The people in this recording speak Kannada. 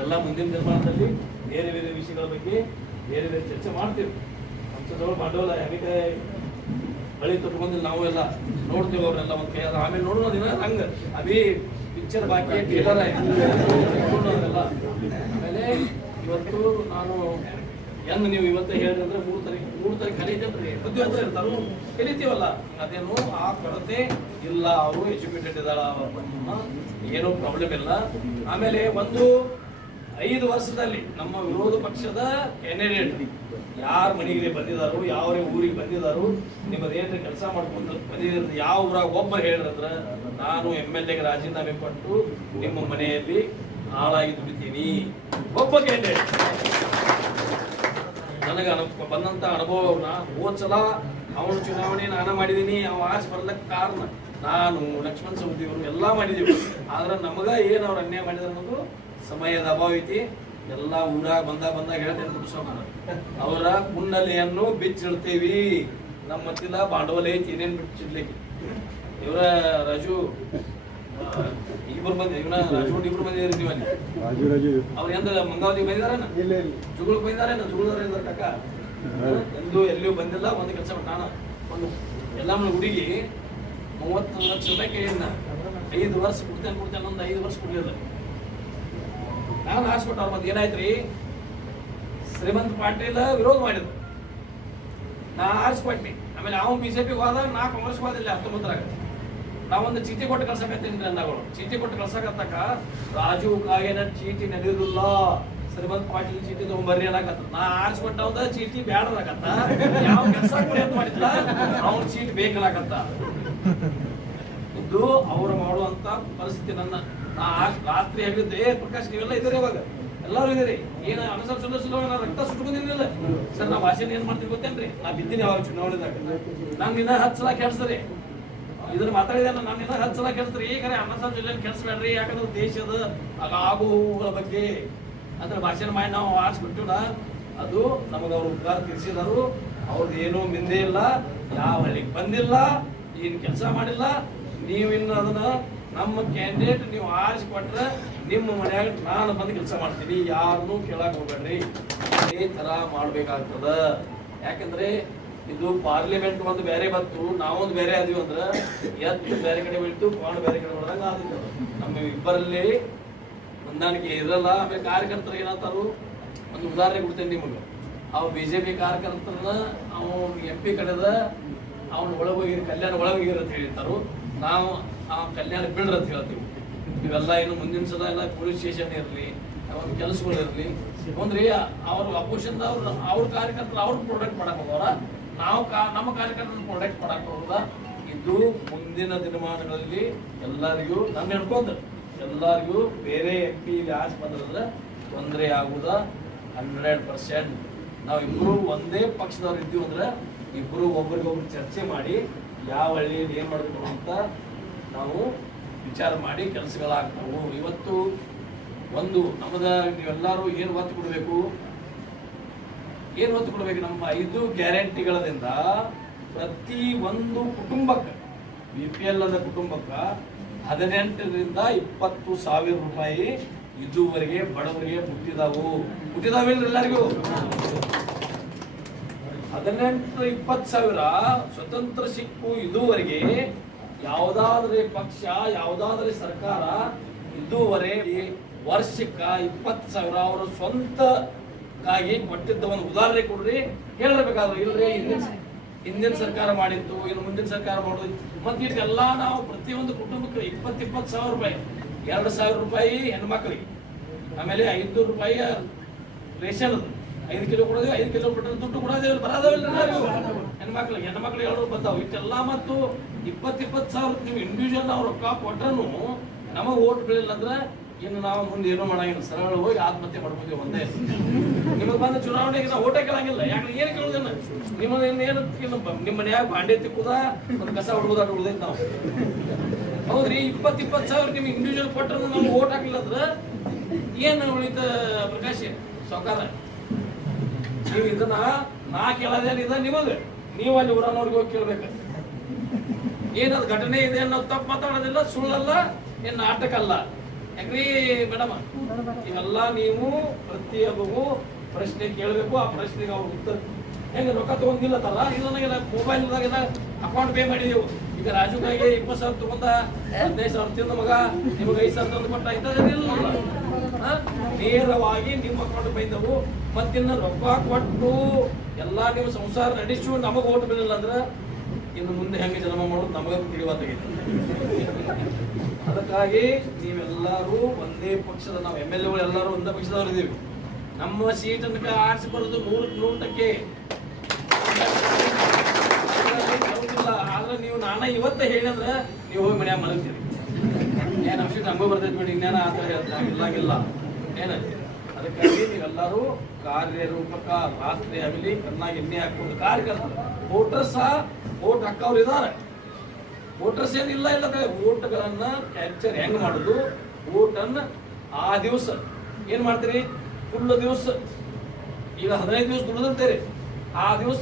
ಅದೆಲ್ಲ ಮುಂದಿನ ನಿರ್ಮಾಣದಲ್ಲಿ ಬೇರೆ ಬೇರೆ ವಿಷಯಗಳ ಬಗ್ಗೆ ಬೇರೆ ಬೇರೆ ಚರ್ಚೆ ಮಾಡ್ತೀವಿ. ಸಂಸದವರು ಬಂಡವಾಳ ಯಾಕೆ ಬಳಿ ತೊಟ್ಕೊಂಡಿಲ್ಲ ನಾವು ಎಲ್ಲ ನೋಡ್ತೀವಿ ಅವ್ರನ್ನೆಲ್ಲ ಒಂದು ಕೈ ಆಮೇಲೆ ನೋಡೋಣ ದಿನ ಹಂಗೆ. ಅಭಿ ಪಿಕ್ಚರ್ ಬಾಕಿ ಟೇಲರ್ ಅದೆಲ್ಲ ಆಮೇಲೆ ಇವತ್ತು ನಾನು ಹೆಂಗ್ ನೀವು ಇವತ್ತು ಹೇಳಿದ್ರೆ ಅಂದ್ರೆ ಮೂರು ತಾರೀಕು ಮೂರು ತಾರೀಕು ಕಲಿತೇನ್ರಿ ಬುದ್ಧಿವಂತ ಇರ್ತಾರು. ಕಲಿತೀವಲ್ಲ. ಅದೇನು ಆ ಕೊರತೆ ಇಲ್ಲ. ಅವರು ಎಜುಕೇಟೆಡ್ ಇದ್ದಾಳ ಏನೂ ಪ್ರಾಬ್ಲಮ್ ಇಲ್ಲ. ಆಮೇಲೆ ಒಂದು ಐದು ವರ್ಷದಲ್ಲಿ ನಮ್ಮ ವಿರೋಧ ಪಕ್ಷದ ಕ್ಯಾಂಡಿಡೇಟ್ ಯಾರ ಮನೆಗೆ ಬಂದಿದಾರು ಯಾವ ಊರಿಗೆ ಬಂದಿದಾರು ನಿಮ್ಮದೇನ್ರಿ ಕೆಲಸ ಮಾಡ್ಕೊಂಡು ಬಂದಿದ್ರೆ ಯಾವ ಊರಾಗ ಒಬ್ಬರು ಹೇಳಿದ್ರ ನಾನು ಎಂ ಎಲ್ ಎಗೆ ರಾಜೀನಾಮೆ ಕೊಟ್ಟು ನಿಮ್ಮ ಮನೆಯಲ್ಲಿ ಹಾಳಾಗಿ ದುಡಿತೀನಿ. ಒಬ್ಬ ಕ್ಯಾಂಡಿಡೇಟ್ ನನಗೆ ಅನು ಬಂದಂತ ಅನುಭವನ ಸಲ ಅವನ ಚುನಾವಣೆ ನಾನು ಮಾಡಿದೀನಿ, ಅವ ಆಸೆ ಬರ್ಲಕ್ಕೆ ಕಾರಣ ನಾನು ಲಕ್ಷ್ಮಣ್ ಸವದಿಯವರು ಎಲ್ಲ ಮಾಡಿದೀವಿ. ಆದ್ರೆ ನಮಗ ಏನು ಅವ್ರು ಅನ್ಯಾಯ ಮಾಡಿದ್ರು ಅನ್ನೋದು ಸಮಯದ ಅಭಾವ ಐತಿ ಎಲ್ಲ ಊರಾಗ ಬಂದಾಗ ಬಂದಾಗ ಹೇಳ್ತೇನೆ ಮುಗಿಸೋಣ ಅವರ ಕುಂಡಲಿಯನ್ನು ಬಿಚ್ಚಿಡ್ತೀವಿ. ನಮ್ಮ ಮತ್ತಿಲ್ಲ ಬಾಂಡವಲ್ ಐತಿ ಏನೇನ್ ಬಿಚ್ಚಿಡ್ಲಿಕ್ಕೆ. ಇವರ ರಾಜು ಇಬ್ಬರು ಇಬ್ರು ಬಂದ ಇವನ ರಾಜು ಇಬ್ರು ಬಂದಿದ್ದೀರಿ ನೀವು ಅಲ್ಲಿ. ಅವ್ರು ಎಂದ ಮಂಗಾವತಿ ಬಂದಿದಾರೇನ ಇಲ್ಲ ಇಲ್ಲ. ಜುಗಳು ಬಂದಿದ್ದಾರೆ ಜುಗಳದವ್ರು ಇದ್ದಾರೆ ಕಾಕ. ಎಂದು ಎಲ್ಲಿಯೂ ಬಂದಿಲ್ಲ ಒಂದು ಕೆಲಸ ನಾನು ಒಂದು ಎಲ್ಲಮ್ಮನ ಹುಡುಗಿ ಮೂವತ್ತು ಲಕ್ಷ ರೂಪಾಯಿ ಕೇಳಿದ್ನ. ಐದು ವರ್ಷ ಕೊಡ್ತೇನೆ ಕೊಡ್ತೇನೆ ಒಂದು ಐದು ವರ್ಷ ಕೊಡ್ಲಿಲ್ಲ ನಾನು ಹಾಸ್ಪಿಟಲ್ ಅವ್ರ ಮತ್ತೆ ಏನಾಯ್ತ್ರಿ? ಶ್ರೀಮಂತ್ ಪಾಟೀಲ್ ವಿರೋಧ ಮಾಡಿದ್ರು. ನಾ ಆರಿಸ್ಕೊಟ್ನಿ ಆಮೇಲೆ ಅವ್ನು ಬಿಜೆಪಿಗೆ ಹೋದ ನಾ ಕಾಂಗ್ರೆಸ್ ಹೋದಿಲ್ಲ ಹತ್ತೊಂಬತ್ತರಾಗ. ನಾವೊಂದು ಚೀಟಿ ಕೊಟ್ಟು ಕಳ್ಸಕತ್ತೀನಿ ಅಂದಾಗಳು ಚೀಟಿ ಕೊಟ್ಟು ಕಳ್ಸಕತ್ತಕ ರಾಜು ಕಾಗೇನ ಚೀಟಿ ನಡೆಯುದಿಲ್ಲ ಶ್ರೀಮಂತ್ ಪಾಟೀಲ್ ಚೀಟಿ ತಗೊಂಬರ್ರಿ ಅನ್ನಕತ್ತ ನಾ ಆರಿಸ್ಕೊಟ್ಟವ್ದ ಚೀಟಿ ಬ್ಯಾಡ ಅನ್ನಕತ್ತ. ಯಾವ ಕೆಲಸ ಮಾಡಿದ್ಲ? ಅವ್ನ ಚೀಟಿ ಬೇಕನ್ನಕತ್ತ ಇದು ಅವರು ಮಾಡುವಂತ ಪರಿಸ್ಥಿತಿ ನನ್ನ. ರಾತ್ರಿ ಹೇಳಿದ್ದೆ "ಏ, ಪ್ರಕಾಶ್ ನೀವೆಲ್ಲ ಇದ್ದೀರಿ ಇವಾಗ? ಎಲ್ಲರೂ ಇದ್ದೀರಿ. ಏನ ಅನಸರ್ ಸುಳ್ಳು ಸುಳ್ಳು ನಾ ರಕ್ತ ಸುಟ್ಕೊಂಡಿನಿಲ್ಲ ಸರ್ ನಾ ಭಾಷಣ ಏನ್ ಮಾಡ್ತೀನಿ ಗೊತ್ತೇನ್ರಿ? ನಾ ಬಿದ್ದೀನಿ ಅವಾಗ ಚುನಾವಣೆದಾಗ ನಂಗೆ ಇನ್ನ ಹತ್ತು ಸಲ ಕೆಡ್ಸ್ರಿ. ಇದನ್ನ ಮಾತಾಡಿದೆ ನಾನು ಇನ್ನ ಹತ್ತು ಸಲ ಕೆಡ್ಸ್ರಿ. ಈಗ ಅನಸರ್ ಜಿಲ್ಲೆ ಕೆಡ್ಸ್ಬೇಡ್ರಿ. ಯಾಕಂದ್ರೆ ದೇಶದ ಆಗ ಬಗ್ಗೆ. ಅದ್ರ ಭಾಷಣ ಮಾಡಿ ನಾವು ಆರಿಸ್ಬಿಟ್ಟಿಲ್ಲ ಅದು ನಮಗ ಅವ್ರು ಉಪಕಾರ ತಿಳಿಸಿದರು. ಅವ್ರದ್ದು ಏನೂ ಮಿಂದೆ ಇಲ್ಲ. ಯಾವ ಹಳ್ಳಿಗೆ ಬಂದಿಲ್ಲ. ಏನು ಕೆಲಸ ಮಾಡಿಲ್ಲ. ನೀವಿನ್ನು ಅದನ್ನ ನಮ್ಮ ಕ್ಯಾಂಡಿಡೇಟ್ ನೀವು ಆರಿಸಿಕೊಟ್ರೆ ನಿಮ್ಮ ಮನೆಯಾಗ ನಾನು ಬಂದು ಕೆಲಸ ಮಾಡ್ತೀನಿ. ಯಾರನ್ನೂ ಕೇಳಕ್ ಹೋಗ್ಬೇಡ್ರಿ. ಅದೇ ತರ ಮಾಡ್ಬೇಕಾಗ್ತದ. ಯಾಕಂದ್ರೆ ಇದು ಪಾರ್ಲಿಮೆಂಟ್ ಒಂದು ಬೇರೆ ಬಂತು, ನಾವೊಂದು ಬೇರೆ ಅದೀವಿ ಅಂದ್ರೆ ಎತ್ತು ಬೇರೆ ಕಡೆ ಬೀಳ್ತು ಬಾಂಡ್ ಬೇರೆ ಕಡೆ ಹೊಡೆದಂಗ ಆದಿತ್ತು ನಮ್ಮ ಇಬ್ಬರಲ್ಲಿ ಹೊಂದಾಣಿಕೆ ಇರಲ್ಲ. ಆಮೇಲೆ ಕಾರ್ಯಕರ್ತರು ಏನಂತಾರು ಒಂದು ಉದಾಹರಣೆ ಕೊಡ್ತೇನೆ ನಿಮಗೆ. ಜೆ ಪಿ ಕಾರ್ಯಕರ್ತರನ್ನ ಅವನು ಎಂ ಪಿ ಕಡೆದ, ಅವನು ಒಳಗೋಗಿರಿ ಕಲ್ಯಾಣ ಒಳಗೋಗಿರ ಅಂತ ಹೇಳಿರ್ತಾರು. ನಾವು ಆ ಕಲ್ಯಾಣ ಬಿಡ್ರಿ ಅಂತ ಹೇಳ್ತೀವಿ. ಇವೆಲ್ಲ ಏನು ಮುಂದಿನ ಸಲ ಎಲ್ಲ ಪೊಲೀಸ್ ಸ್ಟೇಷನ್ ಇರಲಿ ಅವ್ರ ಕೆಲಸಗಳು ಇರಲಿ ಒಂದ್ರಿ ಅವ್ರ ಅಪೋಷನ್ ಅವ್ರ ಅವ್ರ ಕಾರ್ಯಕರ್ತರು ಅವ್ರ ಪ್ರೊಡಕ್ಟ್ ಮಾಡಕ್ ಹೋಗೋರ, ನಾವು ನಮ್ಮ ಕಾರ್ಯಕರ್ತನ ಪ್ರೊಡಕ್ಟ್ ಮಾಡಕ್ ಹೋಗೋದ. ಇದು ಮುಂದಿನ ದಿನಮಾನಗಳಲ್ಲಿ ಎಲ್ಲರಿಗೂ ನಾನು ಹೇಳ್ಕೊಂಡ್ರೆ ಎಲ್ಲರಿಗೂ ಬೇರೆ ಎಂ ಪಿ ಆಸ್ ಬಂದ್ರೆ ತೊಂದರೆ ಆಗುದ ಹಂಡ್ರೆಡ್ ಪರ್ಸೆಂಟ್ ನಾವು ಒಂದೇ ಪಕ್ಷದವ್ರು ಇದ್ದೀವಿ ಅಂದ್ರೆ ಇಬ್ರು ಒಬ್ರಿಗೊಬ್ರು ಚರ್ಚೆ ಮಾಡಿ ಯಾವ ಹಳ್ಳಿಯಲ್ಲಿ ಏನು ಮಾಡಬೇಕು ಅಂತ ನಾವು ವಿಚಾರ ಮಾಡಿ ಕೆಲಸಗಳಾಗ್ತಾವು. ಇವತ್ತು ಒಂದು ನಮ್ಮದ ನೀವೆಲ್ಲರೂ ಏನು ಒತ್ತು ಕೊಡಬೇಕು? ಏನು ಒತ್ತು ಕೊಡಬೇಕು ನಮ್ಮ ಐದು ಗ್ಯಾರಂಟಿಗಳದಿಂದ ಪ್ರತಿ ಒಂದು ಕುಟುಂಬಕ್ಕೆ ಬಿ ಪಿ ಎಲ್ ಅದ ಕುಟುಂಬಕ್ಕೆ ಹದಿನೆಂಟರಿಂದ ಇಪ್ಪತ್ತು ಸಾವಿರ ರೂಪಾಯಿ ಇದುವರೆಗೆ ಬಡವರಿಗೆ ಮುಟ್ಟಿದಾವು. ಮುಟ್ಟಿದಾವಿಲ್ಲ ಎಲ್ಲರಿಗೂ? ಹದಿನೆಂಟು ಇಪ್ಪತ್ತು ಸಾವಿರ ಸ್ವತಂತ್ರ ಸಿಕ್ಕು ಇದುವರೆಗೆ ಯಾವುದಾದ್ರೆ ಪಕ್ಷ, ಯಾವುದಾದ್ರೆ ಸರ್ಕಾರ ಇದುವರೆಗೆ ವರ್ಷಕ್ಕ ಇಪ್ಪತ್ತು ಸಾವಿರ ಅವರು ಸ್ವಂತಕ್ಕಾಗಿ ಕೊಟ್ಟಿದ್ದ ಒಂದು ಉದಾಹರಣೆ ಕೊಡ್ರಿ. ಹೇಳಿರ್ಬೇಕಾದ್ರೆ ಇಲ್ರಿ, ಹಿಂದಿನ ಹಿಂದಿನ ಸರ್ಕಾರ ಮಾಡಿತ್ತು, ಇನ್ನು ಮುಂದಿನ ಸರ್ಕಾರ ಮಾಡೋದು. ಮತ್ತೆ ಇದೆಲ್ಲ ನಾವು ಪ್ರತಿಯೊಂದು ಕುಟುಂಬಕ್ಕೆ ಇಪ್ಪತ್ತು ಇಪ್ಪತ್ತು ಸಾವಿರ ರೂಪಾಯಿ, ಎರಡು ಸಾವಿರ ರೂಪಾಯಿ ಹೆಣ್ಮಕ್ಳಿಗೆ ಆಮೇಲೆ ಐದು ರೂಪಾಯಿ ರೇಷನ್ ಅದು. ಐದು ಕಿಲೋ ಕೊಡೋದೇ, ಐದು ಕಿಲೋ ಕೊಟ್ಟರೆ ದುಡ್ಡು ಕೊಡೋದೇ ಬರೋದಿಲ್ಲ ಹೆಣ್ಮಕ್ಳು ಹೆಣ್ಮಕ್ಳು ಎರಡು ಬರ್ತಾವ ಇಷ್ಟೆಲ್ಲ ಮತ್ತು ಇಪ್ಪತ್ತು ಇಪ್ಪತ್ತು ಸಾವಿರ ನೀವು ಇಂಡಿವಿಜುವಲ್ ನಾವು ರೊಕ್ಕ ಕೊಟ್ರೂ ನಮಗೆ ಓಟ್ ಬೀಳಿಲ್ಲ ಅಂದ್ರೆ ಇನ್ನು ನಾವು ಮುಂದೆ ಏನೂ ಮಾಡಂಗಿಲ್ಲ. ಸರಳ ಹೋಗಿ ಆತ್ಮಹತ್ಯೆ ಮಾಡ್ಬೋದು ಒಂದೇ. ನಿಮಗೆ ಬಂದ ಚುನಾವಣೆಗೆ ನಾವು ಓಟೇ ಕೇಳಂಗಿಲ್ಲ. ಯಾಕಂದ್ರೆ ಏನು ಕೇಳೋದಿಲ್ಲ ನಿಮ್ಮದು ಇನ್ನೇನು ನಿಮ್ಮ ಮನ್ಯಾಗ ಬಾಂಡೆ ತಿಕ್ಕುದ, ಒಂದು ಕಸ ಹೊಡ್ಬೋದ ಉಳ್ದೈತೆ ನಾವು. ಹೌದ್ರಿ? ಇಪ್ಪತ್ತು ಇಪ್ಪತ್ತು ಸಾವಿರ ನಿಮ್ಗೆ ಇಂಡಿವಿಜುವಲ್ ಕೊಟ್ಟರೆ ನಾವು ಓಟ್ ಹಾಕಿಲ್ಲ ಅಂದ್ರೆ ಏನು ಉಳಿತ ಪ್ರಕಾಶ್? ಸಾವುಕಾರ ನೀವು ಇದನ್ನ ನಾ ಕೇಳೋದೇನು ಇದ ನಿಮಗೆ. ನೀವು ಅಲ್ಲಿ ಊರನವ್ರಿಗೆ ಹೋಗಿ ಕೇಳ್ಬೇಕು. ಏನದು ಘಟನೆ ಇದೆ ಅನ್ನೋದು ತಪ್ಪು ಮಾತಾಡೋದಿಲ್ಲ, ಸುಳ್ಳಲ್ಲ, ಏನು ನಾಟಕ ಅಲ್ಲ. ಯಾಕ್ರಿ ಮೇಡಮ್? ಇವೆಲ್ಲ ನೀವು ಪ್ರತಿಯೊಬ್ಬಗೂ ಪ್ರಶ್ನೆ ಕೇಳಬೇಕು, ಆ ಪ್ರಶ್ನೆಗೆ ಅವ್ರು ಉತ್ತರ ಹೆಂಗ ರೊಕ್ಕ ತಗೊಂಡಿಲ್ಲ ತಲ್ಲ ಇಲ್ಲ ಮೊಬೈಲ್ದಾಗೆಲ್ಲ ಅಕೌಂಟ್ ಪೇ ಮಾಡಿದೆವು. ಈಗ ರಾಜುಗಾಗೆ ಇಪ್ಪತ್ತು ಸಾವಿರ ತಗೊಂಡ ಹದಿನೈದು ಸಾವಿರ ತಿಂದ ಮಗ, ನಿಮಗೆ ಐದು ಸಾವಿರ ತಂದು ಕೊಟ್ಟ ಇಂಥದ್ದಿಲ್ಲ? ನೇರವಾಗಿ ನಿಮ್ಮ ಅಕೌಂಟ್ ಬೈದವು ಮತ್ತಿನ್ನ ರೊಕ್ಕ ಕೊಟ್ಟು ಎಲ್ಲಾ ನಿಮ್ಮ ಸಂಸಾರ ನಡೆಸು ನಮಗ ಓಟ್ ಬೀಳಿಲ್ಲ ಅಂದ್ರೆ ಇನ್ನು ಮುಂದೆ ಹೆಂಗೆ ಜನ್ಮ ಮಾಡೋದು ನಮಗ ತಿಳಿವಾತಾಗಿದೆ ಅದಕ್ಕಾಗಿ ನೀವೆಲ್ಲರೂ ಒಂದೇ ಪಕ್ಷದ, ನಾವು ಎಂ ಎಲ್ ಎಗಳು ಎಲ್ಲರೂ ಒಂದೇ ಪಕ್ಷದವ್ರು ಇದೀವಿ ನಮ್ಮ ಸೀಟ್ ಅನ್ನ ಆರಿಸಿ ಬರೋದು ನೂರಕ್ಕೆ. ಆದ್ರೆ ನೀವು ನಾನ ಇವತ್ತ ಹೇಳಿದ್ರ ನೀವು ಹೋಗಿ ಮನ್ಯಾಗ ಮಲಗ್ತೀರಿ. ಏನ್ ಅಂಶ ಹಂಗೋ ಬರ್ತೈತಿ ಬಿಡಿ, ಇನ್ನೇನ ಆ ಇಲ್ಲ ಇಲ್ಲ. ಏನ ಅದಕ್ಕಾಗಿ ನೀವೆಲ್ಲರೂ ಕಾರ್ಯರೂಪಕ ರಾತ್ರಿ ಆಗಲಿ ಕಣ್ಣಾಗ ಎಣ್ಣೆ ಹಾಕೊಂಡು ಕಾರ್ಯಕರ್ತ ವೋಟರ್ಸ್ ವೋಟ್ ಹಾಕವ್ರು ಇದಾರೆ. ವೋಟರ್ಸ್ ಏನಿಲ್ಲ ಇಲ್ಲ ವೋಟ್ಗಳನ್ನ ಕ್ಯಾಪ್ಚರ್ ಹೆಂಗ್ ಮಾಡುದು? ವೋಟ್ ಅನ್ನ ಆ ದಿವಸ. ಏನ್ ಮಾಡ್ತೀರಿ? ಫುಲ್ ದಿವಸ. ಈಗ ಹದಿನೈದು ದಿವಸ ದುಡಿದಿರ್ತೀರಿ ಆ ದಿವಸ